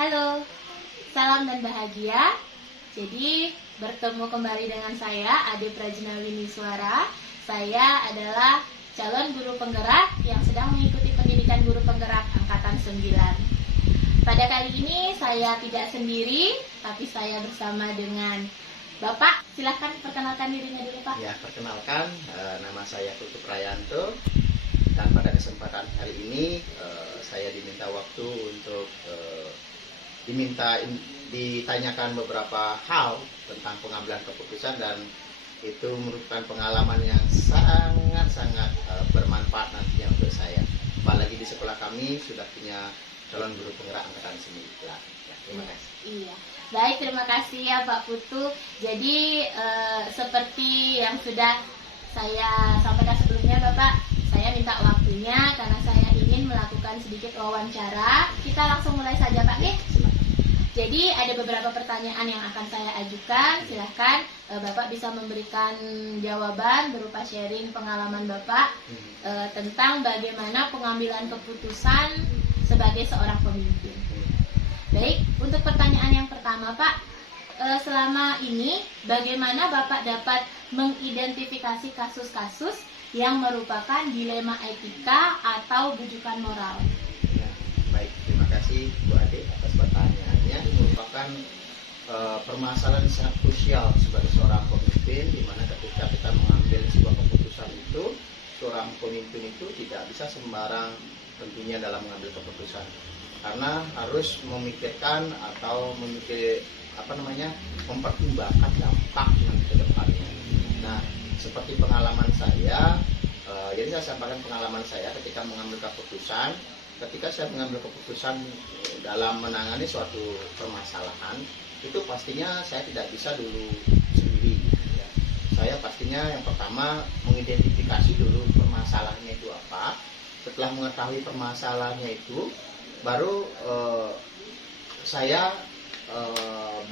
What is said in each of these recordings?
Halo, salam dan bahagia. Jadi bertemu kembali dengan saya Ade Prajna Winiswara. Saya adalah calon guru penggerak yang sedang mengikuti pendidikan guru penggerak angkatan 9. Pada kali ini saya tidak sendiri, tapi saya bersama dengan Bapak. Silahkan perkenalkan dirinya dulu, Pak. Ya, perkenalkan, nama saya Putu Prayanto. Dan pada kesempatan hari ini saya diminta waktu untuk ditanyakan beberapa hal tentang pengambilan keputusan, dan itu merupakan pengalaman yang sangat bermanfaat nantinya untuk saya. Apalagi di sekolah kami sudah punya calon guru penggerak angkatan 9. Ya, terima kasih. Iya. Baik, terima kasih ya Pak Putu. Jadi seperti yang sudah saya sampaikan sebelumnya, Bapak, saya minta waktunya karena saya ingin melakukan sedikit wawancara. Kita langsung mulai saja, Pak. Nih. Jadi ada beberapa pertanyaan yang akan saya ajukan. Silahkan Bapak bisa memberikan jawaban berupa sharing pengalaman Bapak tentang bagaimana pengambilan keputusan sebagai seorang pemimpin. Baik, untuk pertanyaan yang pertama, Pak, selama ini bagaimana Bapak dapat mengidentifikasi kasus-kasus yang merupakan dilema etika atau bujukan moral? Ya, baik, terima kasih Bu Ade atas pertanyaannya. Ini merupakan permasalahan yang sangat krusial sebagai seorang pemimpin, di mana ketika kita mengambil sebuah keputusan itu, seorang pemimpin itu tidak bisa sembarang tentunya dalam mengambil keputusan, karena harus memikirkan atau mempertimbangkan dampak nanti ke depannya. Nah, seperti pengalaman saya, jadi saya sampaikan pengalaman saya ketika mengambil keputusan. Ketika saya mengambil keputusan dalam menangani suatu permasalahan, itu pastinya saya tidak bisa dulu sendiri. Ya. Saya pastinya yang pertama mengidentifikasi dulu permasalahannya itu apa. Setelah mengetahui permasalahannya itu, baru saya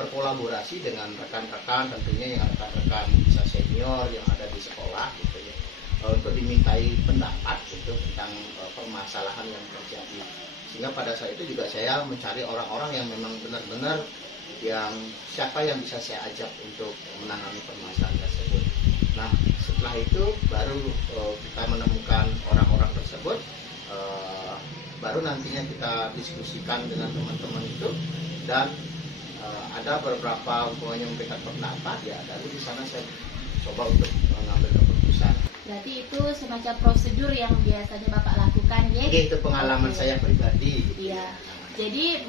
berkolaborasi dengan rekan-rekan, tentunya yang rekan-rekan bisa senior yang ada di sekolah gitu ya, untuk dimintai pendapat gitu tentang permasalahan yang terjadi. Sehingga pada saat itu juga saya mencari orang-orang yang memang benar-benar siapa yang bisa saya ajak untuk menangani permasalahan tersebut. Nah, setelah itu baru kita menemukan orang-orang tersebut, baru nantinya kita diskusikan dengan teman-teman itu, dan ada beberapa memberikan pendapat, ya dari di sana saya coba untuk mengambil keputusan. Berarti itu semacam prosedur yang biasanya Bapak lakukan, ya? Itu pengalaman saya pribadi. Iya. Jadi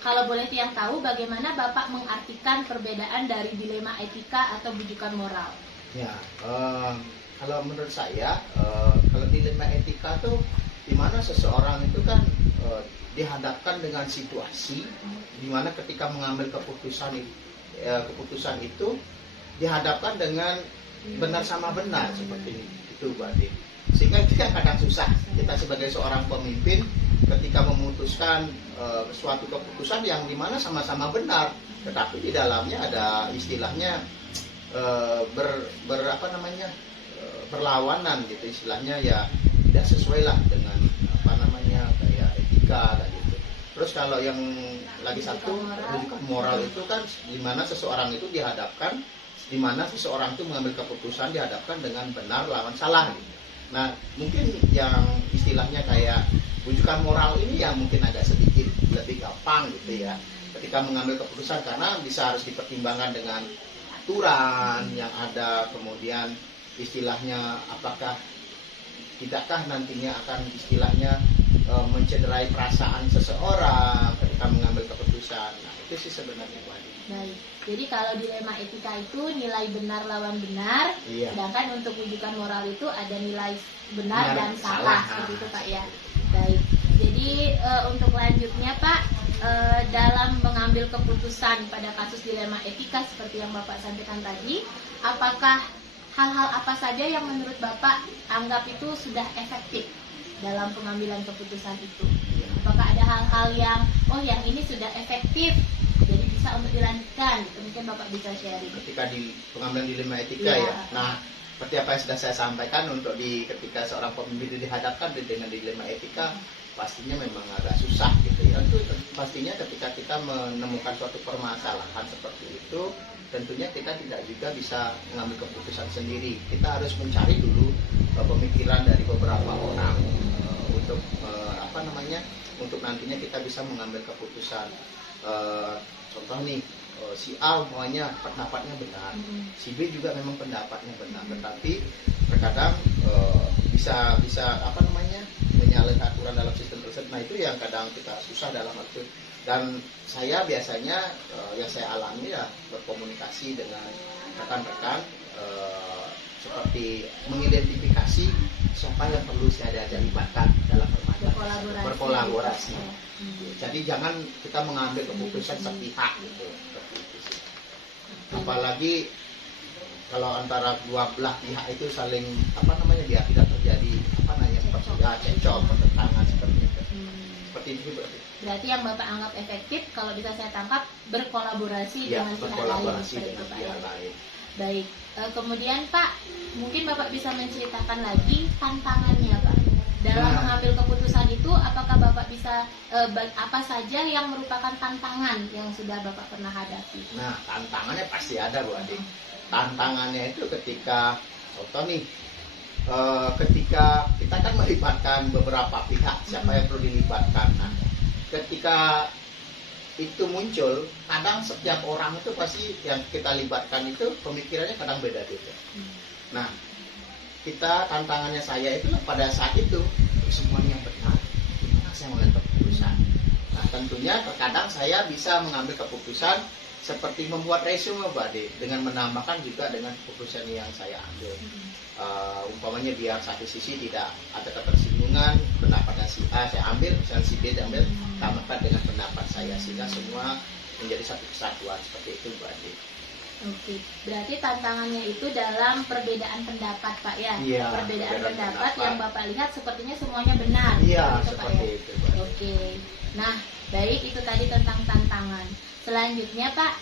kalau boleh tiang tahu, bagaimana Bapak mengartikan perbedaan dari dilema etika atau bujukan moral? Ya, kalau menurut saya, kalau dilema etika tuh dimana seseorang itu kan dihadapkan dengan situasi dimana ketika mengambil keputusan itu dihadapkan dengan benar sama benar seperti itu, Bu Ade. Sehingga itu kan kadang susah kita sebagai seorang pemimpin ketika memutuskan suatu keputusan yang dimana sama-sama benar, tetapi di dalamnya ada istilahnya berlawanan gitu, istilahnya ya tidak sesuai lah dengan kayak etika kayak gitu. Terus kalau yang lagi satu bukan moral itu kan dimana seseorang itu dihadapkan, dimana seseorang itu mengambil keputusan dihadapkan dengan benar lawan salah gitu. Nah, mungkin yang istilahnya kayak bujukan moral ini yang mungkin agak sedikit lebih gampang gitu ya, ketika mengambil keputusan, karena bisa harus dipertimbangkan dengan aturan yang ada, kemudian istilahnya tidakkah nantinya akan istilahnya mencederai perasaan seseorang ketika mengambil keputusan. Nah, itu sih sebenarnya. Baik, jadi kalau dilema etika itu nilai benar lawan benar, iya. Sedangkan untuk bujukan moral itu ada nilai benar dan salah, seperti itu, Pak, ya. Baik, jadi untuk lanjutnya, Pak, dalam mengambil keputusan pada kasus dilema etika seperti yang Bapak sampaikan tadi, apakah hal-hal apa saja yang menurut Bapak anggap itu sudah efektif dalam pengambilan keputusan itu? Apakah ada hal-hal yang ini sudah efektif, jadi bisa untuk dilanjutkan gitu? Mungkin Bapak bisa sharing. Ketika di pengambilan dilema etika ya. Nah, seperti apa yang sudah saya sampaikan, untuk ketika seorang pemimpin dihadapkan dengan dilema etika, pastinya memang agak susah gitu ya. Itu pastinya ketika kita menemukan suatu permasalahan seperti itu, tentunya kita tidak juga bisa mengambil keputusan sendiri. Kita harus mencari dulu pemikiran dari beberapa orang untuk untuk nantinya kita bisa mengambil keputusan. Contoh nih, si A umpamanya pendapatnya benar, si B juga memang pendapatnya benar, tetapi terkadang bisa menyalahi aturan dalam sistem tersebut. Nah, itu yang kadang kita susah dalam itu. Dan saya biasanya yang saya alami ya berkomunikasi dengan rekan-rekan, seperti mengidentifikasi siapa yang perlu saya diajak libatkan dalam berkolaborasi. Jadi jangan kita mengambil keputusan sepihak gitu. Apalagi kalau antara dua belah pihak itu saling biar tidak terjadi cekcok, pertentangan seperti itu. Seperti itu berarti yang Bapak anggap efektif, kalau bisa saya tangkap, berkolaborasi dengan pihak lain. Baik, kemudian Pak, mungkin Bapak bisa menceritakan lagi tantangannya Pak dalam mengambil keputusan itu. Apakah Bapak bisa apa saja yang merupakan tantangan yang sudah Bapak pernah hadapi? Nah, tantangannya pasti ada Bu Adi. Tantangannya itu ketika contoh nih, ketika kita kan melibatkan beberapa pihak, siapa yang perlu dilibatkan. Nah, ketika itu muncul, kadang setiap orang itu pasti yang kita libatkan itu pemikirannya kadang beda-beda. Nah, tantangannya saya itu pada saat itu semuanya benar, gimana saya mengambil keputusan. Nah, tentunya terkadang saya bisa mengambil keputusan seperti membuat resume Pak Ade, dengan menambahkan juga dengan keputusan yang saya ambil. Umpamanya biar satu sisi tidak ada ketersinggungan, pendapatnya si A saya ambil, misalnya si B diambil, tambahkan dengan pendapat saya, sehingga semua menjadi satu kesatuan. Seperti itu Pak Ade. Oke, berarti tantangannya itu dalam perbedaan pendapat Pak ya? Iya, perbedaan pendapat yang Bapak lihat sepertinya semuanya benar. Iya, seperti seperti itu, itu Pak, ya? Oke, nah baik, itu tadi tentang tantangan. Selanjutnya Pak,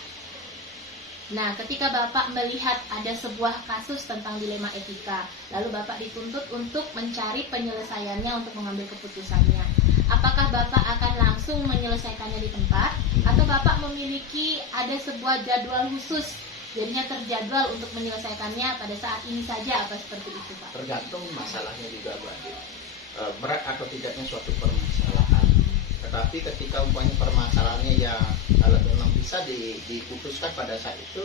nah ketika Bapak melihat ada sebuah kasus tentang dilema etika, lalu Bapak dituntut untuk mencari penyelesaiannya, untuk mengambil keputusannya, apakah Bapak akan langsung menyelesaikannya di tempat, atau Bapak memiliki ada sebuah jadwal khusus, jadinya terjadwal untuk menyelesaikannya pada saat ini saja, apa seperti itu Pak? Tergantung masalahnya juga Bu Ade, berat atau tidaknya suatu permasalahan. Tetapi ketika umpamanya permasalahannya ya kalau memang bisa diputuskan pada saat itu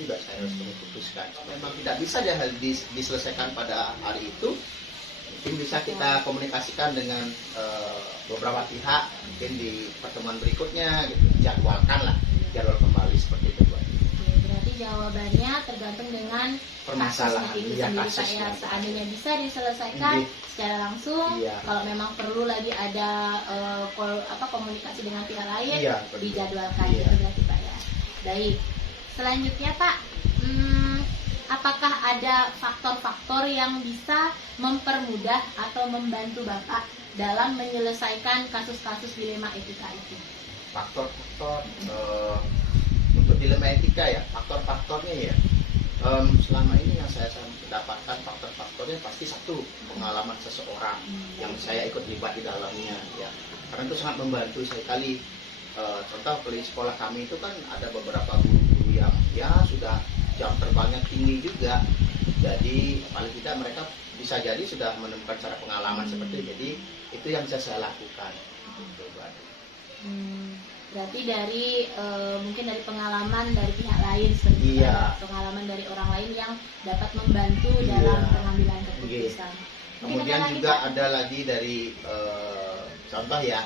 juga saya harus memutuskan. Memang tidak bisa diselesaikan pada hari itu, mungkin bisa kita komunikasikan dengan beberapa pihak, mungkin di pertemuan berikutnya gitu, jadwal kembali seperti itu Bu. Berarti jawabannya tergantung dengan permasalahan itu sendiri Pak ya. Seandainya bisa diselesaikan secara langsung, kalau memang perlu lagi ada komunikasi dengan pihak lain, dijadwalkan gitu berarti Pak ya. Baik, selanjutnya Pak, apakah ada faktor-faktor yang bisa mempermudah atau membantu Bapak dalam menyelesaikan kasus-kasus dilema etika itu? Faktor-faktor untuk dilema etika ya, faktor-faktornya ya, selama ini yang saya dapatkan faktor-faktornya pasti satu, pengalaman seseorang yang saya ikut terlibat di dalamnya ya, karena itu sangat membantu sekali. Contoh di sekolah kami itu kan ada beberapa guru-guru yang ya sudah jam terbangnya tinggi juga, jadi paling tidak mereka bisa jadi sudah menemukan cara pengalaman seperti itu. Jadi itu yang bisa saya lakukan. Berarti dari mungkin dari pengalaman dari pihak lain seperti pengalaman dari orang lain yang dapat membantu dalam pengambilan keputusan. Kemudian juga ada lagi dari contoh ya,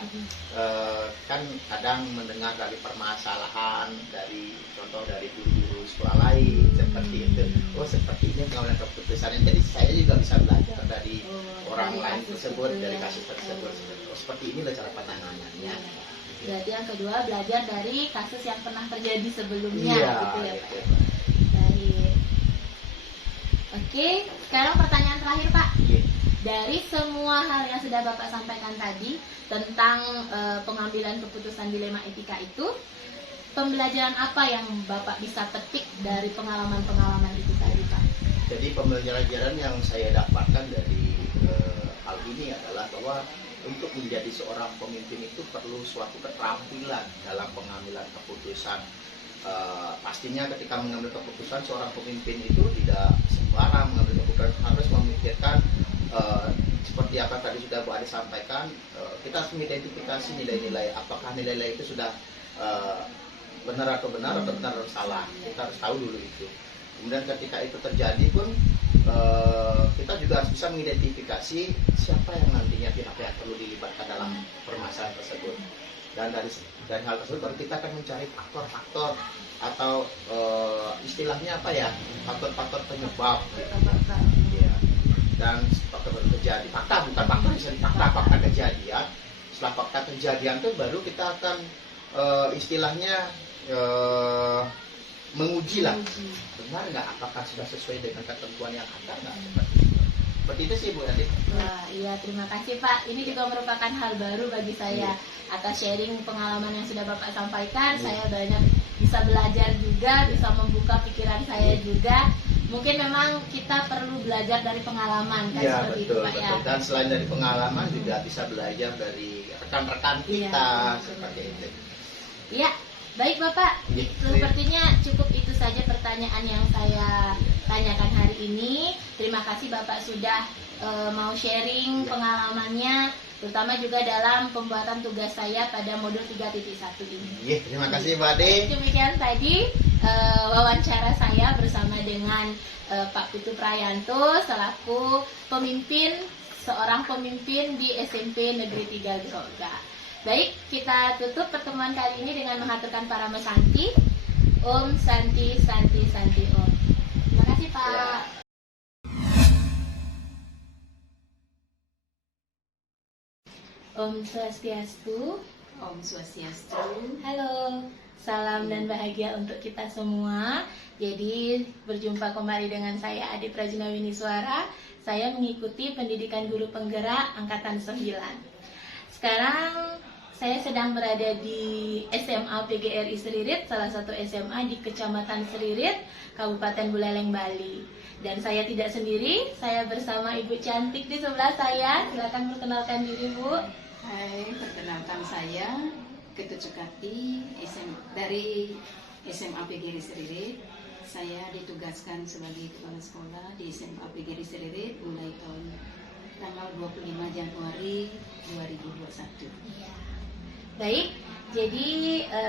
kan kadang mendengar dari permasalahan dari contoh dari guru-guru sekolah lain seperti itu. Oh seperti ini pengambilan keputusannya. Jadi saya juga bisa belajar dari orang lain tersebut, dari kasus tersebut. Oh, seperti inilah cara penanganannya. Berarti yang kedua, belajar dari kasus yang pernah terjadi sebelumnya, gitu ya Pak. Baik. Oke, sekarang pertanyaan terakhir Pak. Dari semua hal yang sudah Bapak sampaikan tadi tentang pengambilan keputusan dilema etika itu, pembelajaran apa yang Bapak bisa petik dari pengalaman-pengalaman itu tadi Pak? Jadi pembelajaran yang saya dapatkan dari hal ini adalah bahwa untuk menjadi seorang pemimpin itu perlu suatu keterampilan dalam pengambilan keputusan. Pastinya ketika mengambil keputusan, seorang pemimpin itu tidak sembarang mengambil keputusan, harus memikirkan seperti apa tadi sudah Bu Ade sampaikan. Kita harus mengidentifikasi nilai-nilai, apakah nilai-nilai itu sudah benar atau benar salah. Kita harus tahu dulu itu. Kemudian ketika itu terjadi pun kita juga harus bisa mengidentifikasi siapa yang nantinya pihak yang perlu dilibatkan dalam permasalahan tersebut. Dan dari hal tersebut baru kita akan mencari faktor-faktor atau istilahnya apa ya, faktor-faktor penyebab gitu. Ya. Dan faktor terjadi fakta, bukan faktor bisa fakta kejadian. Setelah fakta kejadian itu baru kita akan istilahnya menguji lah, benar nggak, apakah sudah sesuai dengan ketentuan yang ada nggak, seperti itu sih Bu Ade. Wah, iya, terima kasih Pak. Ini juga merupakan hal baru bagi saya. Atas sharing pengalaman yang sudah Bapak sampaikan, saya banyak bisa belajar juga, bisa membuka pikiran saya juga. Mungkin memang kita perlu belajar dari pengalaman kan, seperti betul, itu Pak betul. ya. Dan selain dari pengalaman juga bisa belajar dari rekan-rekan kita, seperti itu. Iya. Baik Bapak, sepertinya cukup itu saja pertanyaan yang saya tanyakan hari ini. Terima kasih Bapak sudah mau sharing pengalamannya, terutama juga dalam pembuatan tugas saya pada modul 3.1 ini. Terima kasih Mbak Ade. Demikian tadi wawancara saya bersama dengan Pak Putu Prayanto selaku seorang pemimpin di SMP Negeri 3 Groga. Baik, kita tutup pertemuan kali ini dengan mengaturkan Parama Santi. Om Santi Santi Santi Om. Terima kasih Pak. Om Swastiastu. Om Swastiastu. Halo, salam dan bahagia untuk kita semua. Jadi berjumpa kembali dengan saya Ade Prajna Winiswara. Saya mengikuti pendidikan guru penggerak angkatan 9. Sekarang saya sedang berada di SMA PGRI Seririt, salah satu SMA di Kecamatan Seririt, Kabupaten Buleleng, Bali. Dan saya tidak sendiri, saya bersama Ibu cantik di sebelah saya. Silakan perkenalkan diri Bu. Hai, perkenalkan saya Ketut Sukati dari SMA PGRI Seririt. Saya ditugaskan sebagai kepala sekolah di SMA PGRI Seririt mulai tanggal 25 Januari 2021. Baik, jadi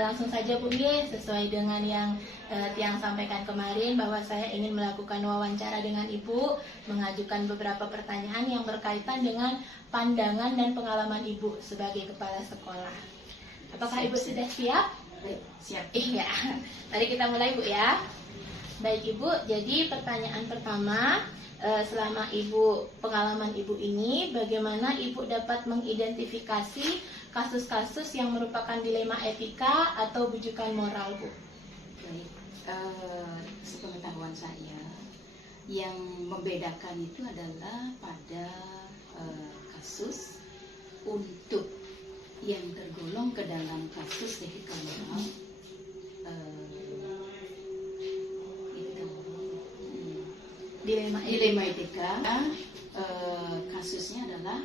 langsung saja Bu Nge, sesuai dengan yang Tiang sampaikan kemarin bahwa saya ingin melakukan wawancara dengan Ibu, mengajukan beberapa pertanyaan yang berkaitan dengan pandangan dan pengalaman Ibu sebagai kepala sekolah. Apakah Ibu sudah siap? Baik, siap. Iya, mari kita mulai Bu ya. Baik Ibu, jadi pertanyaan pertama, selama pengalaman Ibu ini, bagaimana Ibu dapat mengidentifikasi kasus-kasus yang merupakan dilema etika atau bujukan moral, Bu? Baik, sepengetahuan saya, yang membedakan itu adalah pada kasus untuk yang tergolong ke dalam kasus etika moral. Dilema etika, kasusnya adalah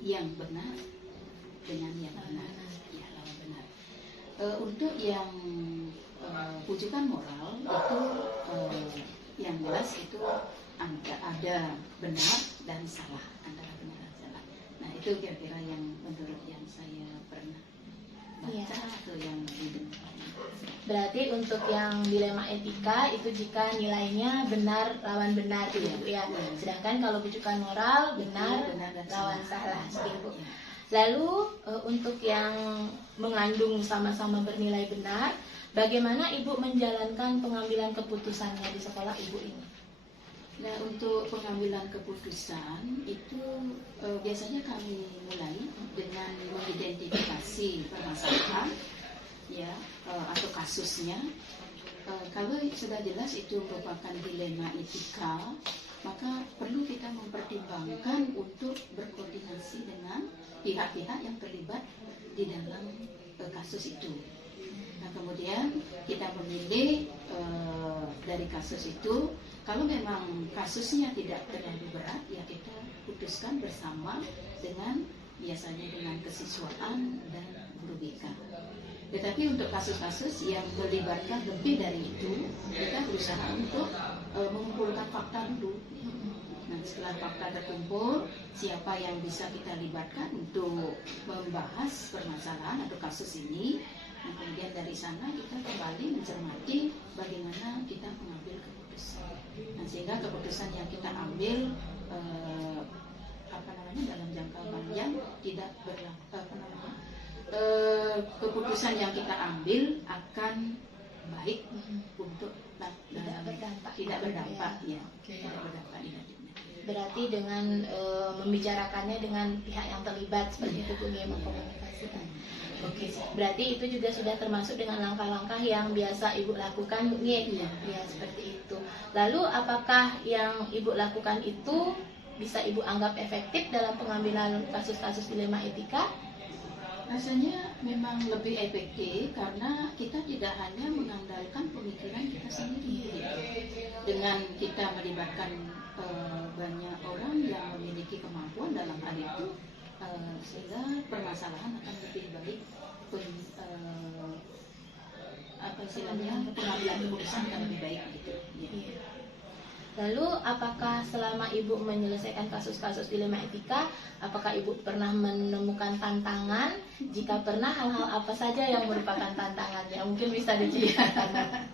yang benar dengan yang benar, ya, lawan benar. Untuk yang pujukan moral itu yang jelas itu ada benar dan salah, antara benar dan salah. Nah itu kira-kira yang menurut yang saya pernah baca atau yang didengar. Berarti untuk yang dilema etika itu jika nilainya benar lawan benar gitu Bu ya. Sedangkan kalau bujukan moral benar lawan salah seperti Bu. Lalu untuk yang mengandung sama-sama bernilai benar, bagaimana Ibu menjalankan pengambilan keputusannya di sekolah Ibu ini? Nah, untuk pengambilan keputusan itu biasanya kami mulai dengan mengidentifikasi permasalahan, ya, atau kasusnya. Kalau sudah jelas itu merupakan dilema etika, maka perlu kita mempertimbangkan untuk berkoordinasi dengan pihak-pihak yang terlibat di dalam kasus itu. Nah, kemudian kita memilih dari kasus itu kalau memang kasusnya tidak terlalu berat, ya kita putuskan bersama dengan biasanya dengan kesiswaan dan guru BK. Tetapi untuk kasus-kasus yang melibatkan lebih dari itu, kita berusaha untuk mengumpulkan fakta dulu. Nah, setelah fakta terkumpul, siapa yang bisa kita libatkan untuk membahas permasalahan atau kasus ini. Nah, kemudian dari sana kita kembali mencermati bagaimana kita mengambil keputusan. Nah, sehingga keputusan yang kita ambil dalam jangka panjang tidak keputusan yang kita ambil akan baik untuk tidak berdampak tidak berdampak negatifnya. Berarti dengan membicarakannya dengan pihak yang terlibat seperti itu Bu, mengkomunikasikan. Oke, berarti itu juga sudah termasuk dengan langkah-langkah yang biasa Ibu lakukan, Bu. Ya, seperti itu. Lalu apakah yang Ibu lakukan itu bisa Ibu anggap efektif dalam pengambilan kasus-kasus dilema etika? Rasanya memang lebih efektif karena kita tidak hanya mengandalkan pemikiran kita sendiri. Dengan kita melibatkan banyak orang yang memiliki kemampuan dalam hal itu, sehingga permasalahan akan lebih baik, pengambilan keputusan akan lebih baik gitu. Ya. Lalu apakah selama Ibu menyelesaikan kasus-kasus dilema etika, apakah Ibu pernah menemukan tantangan? Jika pernah, hal-hal apa saja yang merupakan tantangannya? Mungkin bisa diceritakan.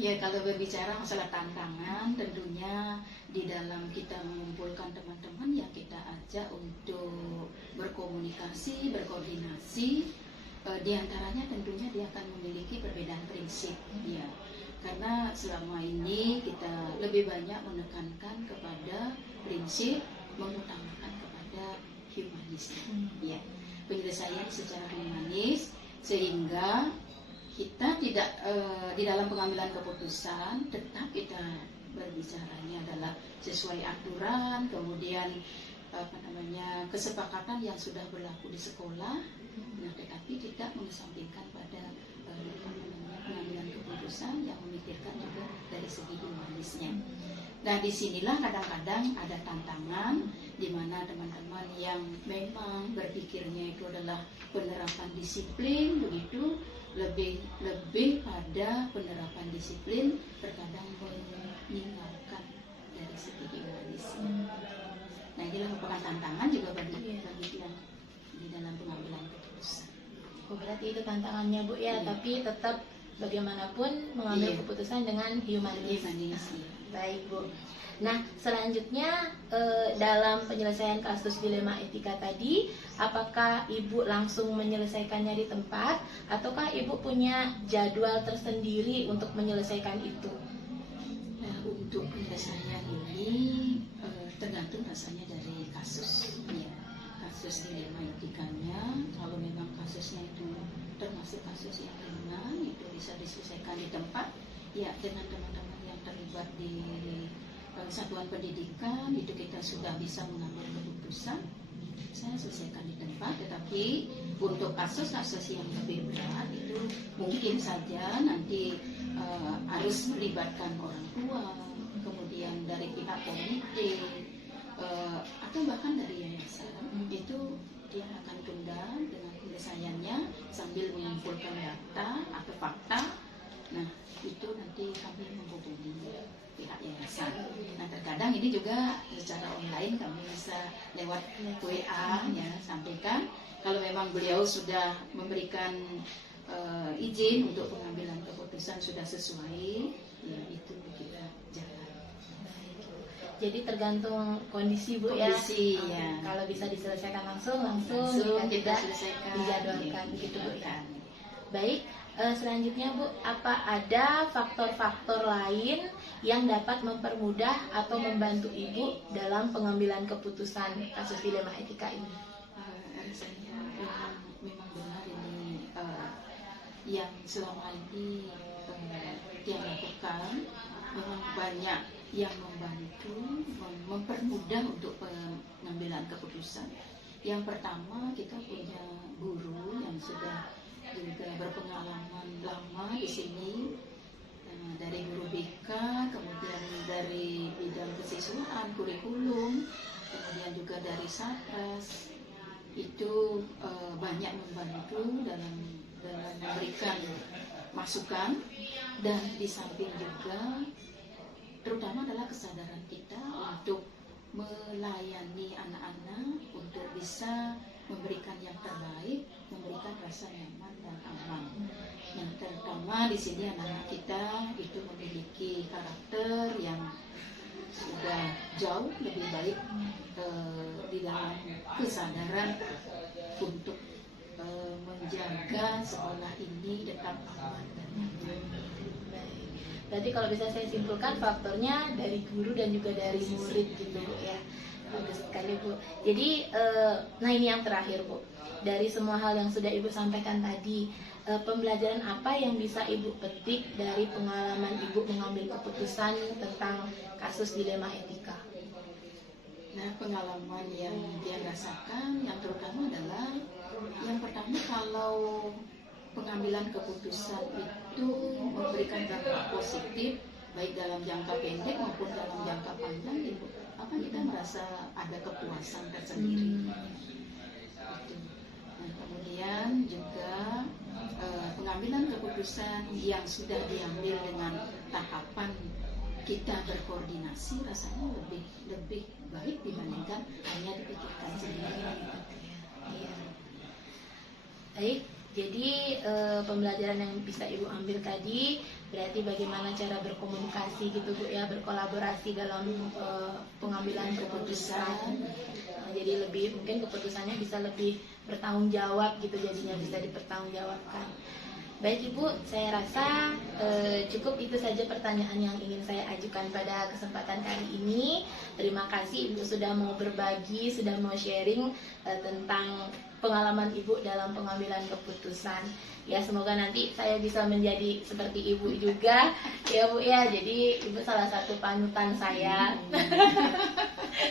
Ya, kalau berbicara masalah tantangan, tentunya di dalam kita mengumpulkan teman-teman yang kita ajak untuk berkomunikasi, berkoordinasi, di antaranya tentunya dia akan memiliki perbedaan prinsip. Ya. Karena selama ini kita lebih banyak menekankan kepada prinsip, mengutamakan kepada humanisme, ya, penyelesaian secara humanis, sehingga kita tidak di dalam pengambilan keputusan tetap kita berbicaranya adalah sesuai aturan, kemudian kesepakatan yang sudah berlaku di sekolah, nah, tetapi tidak mengesampingkan pada pengambilan keputusan yang memikirkan juga dari segi humanisnya. Nah, disinilah kadang-kadang ada tantangan di mana teman-teman yang memang berpikirnya itu adalah penerapan disiplin, begitu lebih pada penerapan disiplin, terkadang meninggalkan dari segi humanisnya. Nah, inilah merupakan tantangan juga bagi yang di dalam pengambilan keputusan. Oh, berarti itu tantangannya Bu ya, tapi tetap bagaimanapun mengambil keputusan dengan humanis. Baik Bu. Nah, selanjutnya dalam penyelesaian kasus dilema etika tadi, apakah Ibu langsung menyelesaikannya di tempat, ataukah Ibu punya jadwal tersendiri untuk menyelesaikan itu? Nah, untuk penyelesaian ini tergantung rasanya dari kasus. Ya, kasus dilema etikanya, kalau memang kasusnya itu termasuk kasus yang ringan, itu bisa diselesaikan di tempat, ya, dengan teman-teman yang terlibat di satuan pendidikan, itu kita sudah bisa mengambil keputusan, saya selesaikan di tempat. Tetapi untuk kasus-kasus yang lebih berat itu mungkin saja nanti harus melibatkan orang tua, kemudian dari pihak komite, atau bahkan dari yayasan, itu dia akan tunda dengan penyelesaiannya sambil mengumpulkan data atau fakta. Nah, itu nanti kami menghubungi pihak yayasan. Nah, terkadang ini juga secara online kami bisa lewat WA, ya, sampaikan kalau memang beliau sudah memberikan izin untuk pengambilan keputusan sudah sesuai, ya, itu kita jalan. Jadi tergantung kondisi Bu, kondisi, ya. Kalau bisa diselesaikan langsung kita tidak selesaikan, dijadwalkan, ya, begitu Bu ya. Baik, selanjutnya Bu, apa ada faktor-faktor lain yang dapat mempermudah atau membantu Ibu dalam pengambilan keputusan kasus dilema etika ini? Rasanya memang benar ini yang selama ini dia lakukan, memang banyak yang membantu, mempermudah untuk pengambilan keputusan. Yang pertama, kita punya guru yang sudah juga berpengalaman lama di sini, dan dari guru BK, kemudian dari bidang kesiswaan, kurikulum, kemudian juga dari Satgas, itu banyak membantu dalam memberikan masukan, dan di samping juga terutama adalah kesadaran kita untuk melayani anak-anak untuk bisa memberikan yang terbaik, memberikan rasa nyaman dan aman. Yang terutama di sini anak-anak kita itu memiliki karakter yang sudah jauh lebih baik di dalam kesadaran untuk menjaga sekolah ini tetap aman dan nyaman. Berarti kalau bisa saya simpulkan faktornya dari guru dan juga dari murid gitu Bu ya. Bagus sekali Bu. Jadi nah ini yang terakhir Bu. Dari semua hal yang sudah Ibu sampaikan tadi, pembelajaran apa yang bisa Ibu petik dari pengalaman Ibu mengambil keputusan tentang kasus dilema etika? Nah, pengalaman yang dia rasakan yang terutama adalah yang pertama, kalau pengambilan keputusan itu memberikan dampak positif baik dalam jangka pendek maupun dalam jangka panjang, itu apa kita merasa ada kepuasan tersendiri. Itu. Nah, kemudian juga pengambilan keputusan yang sudah diambil dengan tahapan kita berkoordinasi rasanya lebih baik dibandingkan hanya dipikirkan sendiri. Iya. Baik. Jadi pembelajaran yang bisa Ibu ambil tadi berarti bagaimana cara berkomunikasi gitu Bu ya, berkolaborasi dalam pengambilan keputusan. Nah, jadi lebih mungkin keputusannya bisa lebih bertanggung jawab gitu, jadinya bisa dipertanggungjawabkan. Baik Ibu, saya rasa cukup itu saja pertanyaan yang ingin saya ajukan pada kesempatan kali ini. Terima kasih Ibu sudah mau berbagi, sudah mau sharing tentang pengalaman Ibu dalam pengambilan keputusan. Ya, semoga nanti saya bisa menjadi seperti Ibu juga ya Bu ya. Jadi Ibu salah satu panutan saya.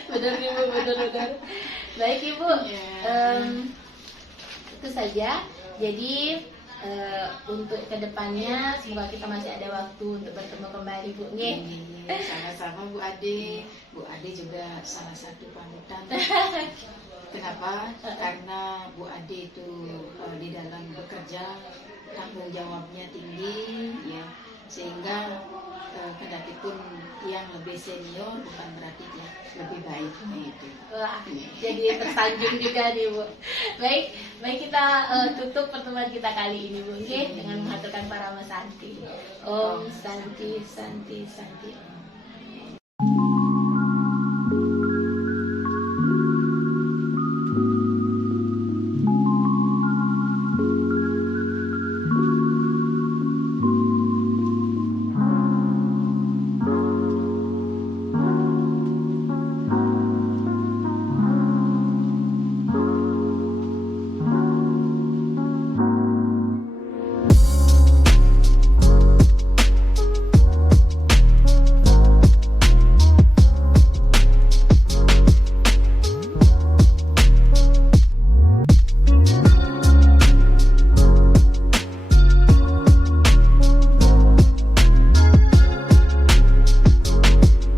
Benar Ibu, benar. Baik Ibu, itu saja. Jadi untuk kedepannya semoga kita masih ada waktu untuk bertemu kembali Bu. Sama-sama Bu Ade. Bu Ade juga salah satu panutan. Kenapa? Karena Bu Ade itu di dalam bekerja tanggung jawabnya tinggi, ya, sehingga kendati pun yang lebih senior bukan berarti dia lebih baik gitu. Wah, jadi tersanjung juga nih Bu. Baik kita tutup pertemuan kita kali ini Bu, dengan mengaturkan para Santi. Om Santi Santi Santi.